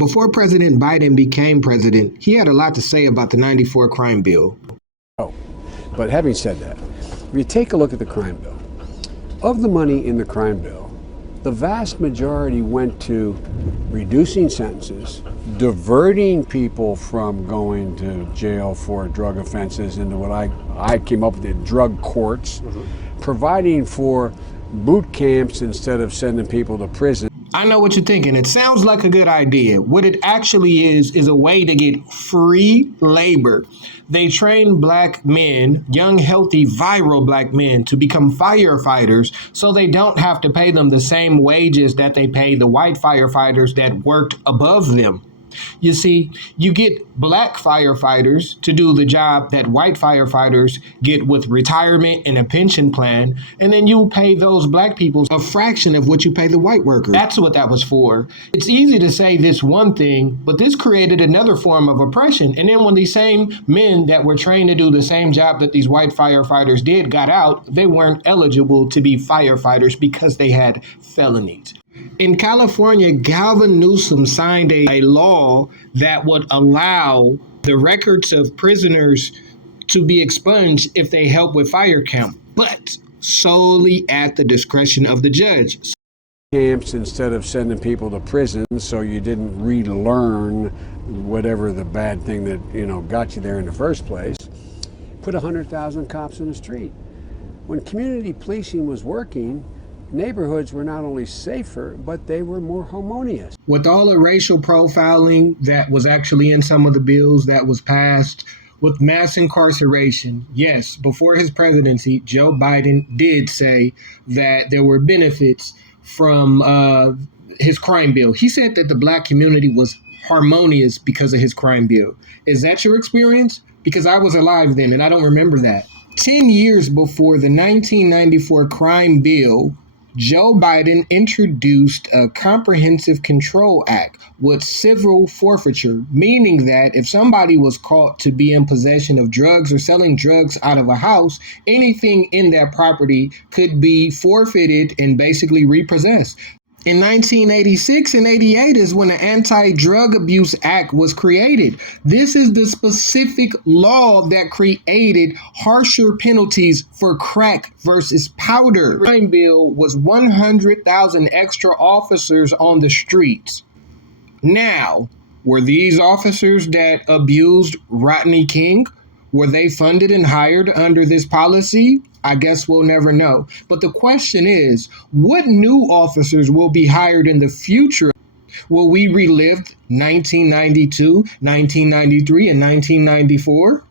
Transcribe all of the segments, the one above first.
Before President Biden became president, he had a lot to say about the '94 crime bill. Oh, but having said that, if you take a look at the crime bill, of the money in the crime bill, the vast majority went to reducing sentences, diverting people from going to jail for drug offenses into what I came up with, the drug courts, providing for boot camps instead of sending people to prison. I know what you're thinking. It sounds like a good idea. What it actually is a way to get free labor. They train black men, young, healthy, viral black men, to become firefighters so they don't have to pay them the same wages that they pay the white firefighters that worked above them. You see, you get black firefighters to do the job that white firefighters get with retirement and a pension plan, and then you pay those black people a fraction of what you pay the white workers. That's what that was for. It's easy to say this one thing, but this created another form of oppression. And then when these same men that were trained to do the same job that these white firefighters did got out, they weren't eligible to be firefighters because they had felonies. In California, Gavin Newsom signed a law that would allow the records of prisoners to be expunged if they help with fire camp, but solely at the discretion of the judge. Camps instead of sending people to prison so you didn't relearn whatever the bad thing that got you there in the first place. Put 100,000 cops in the street. When community policing was working, neighborhoods were not only safer, but they were more harmonious. With all the racial profiling that was actually in some of the bills that was passed, with mass incarceration, yes, before his presidency, Joe Biden did say that there were benefits from his crime bill. He said that the black community was harmonious because of his crime bill. Is that your experience? Because I was alive then and I don't remember that. 10 years before the 1994 crime bill, Joe Biden introduced a Comprehensive Control Act with civil forfeiture, meaning that if somebody was caught to be in possession of drugs or selling drugs out of a house, anything in that property could be forfeited and basically repossessed. In 1986 and 88 is when the Anti-Drug Abuse Act was created. This is the specific law that created harsher penalties for crack versus powder. The crime bill was 100,000 extra officers on the streets. Now, were these officers that abused Rodney King, were they funded and hired under this policy? I guess we'll never know. But the question is, what new officers will be hired in the future? Will we relive 1992, 1993, and 1994?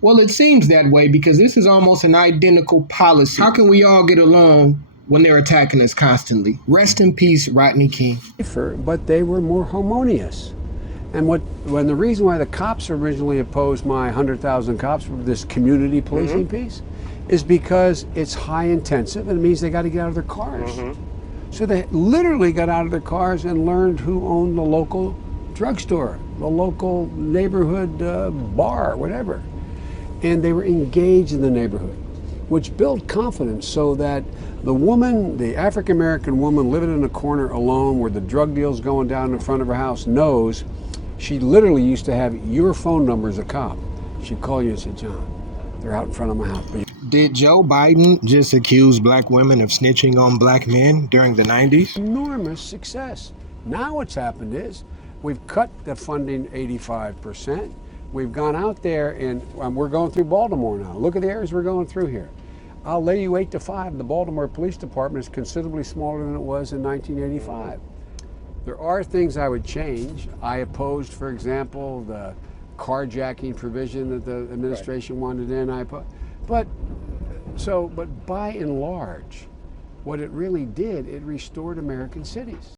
Well, it seems that way because this is almost an identical policy. How can we all get along when they're attacking us constantly? Rest in peace, Rodney King. But they were more harmonious. And when the reason why the cops originally opposed my 100,000 cops for this community policing piece is because it's high intensive and it means they got to get out of their cars. So they literally got out of their cars and learned who owned the local drugstore, the local neighborhood bar, whatever. And they were engaged in the neighborhood, which built confidence so that the woman, the African-American woman living in a corner alone where the drug deal's going down in front of her house knows she literally used to have your phone number as a cop. She'd call you and say, John, they're out in front of my house. Did Joe Biden just accuse black women of snitching on black men during the 90s? Enormous success. Now what's happened is we've cut the funding 85%. We've gone out there and we're going through Baltimore now. Look at the areas we're going through here. I'll lay you 8 to 5. The Baltimore Police Department is considerably smaller than it was in 1985. There are things I would change. I opposed, for example, the carjacking provision that the administration wanted in. But by and large, what it really did, it restored American cities.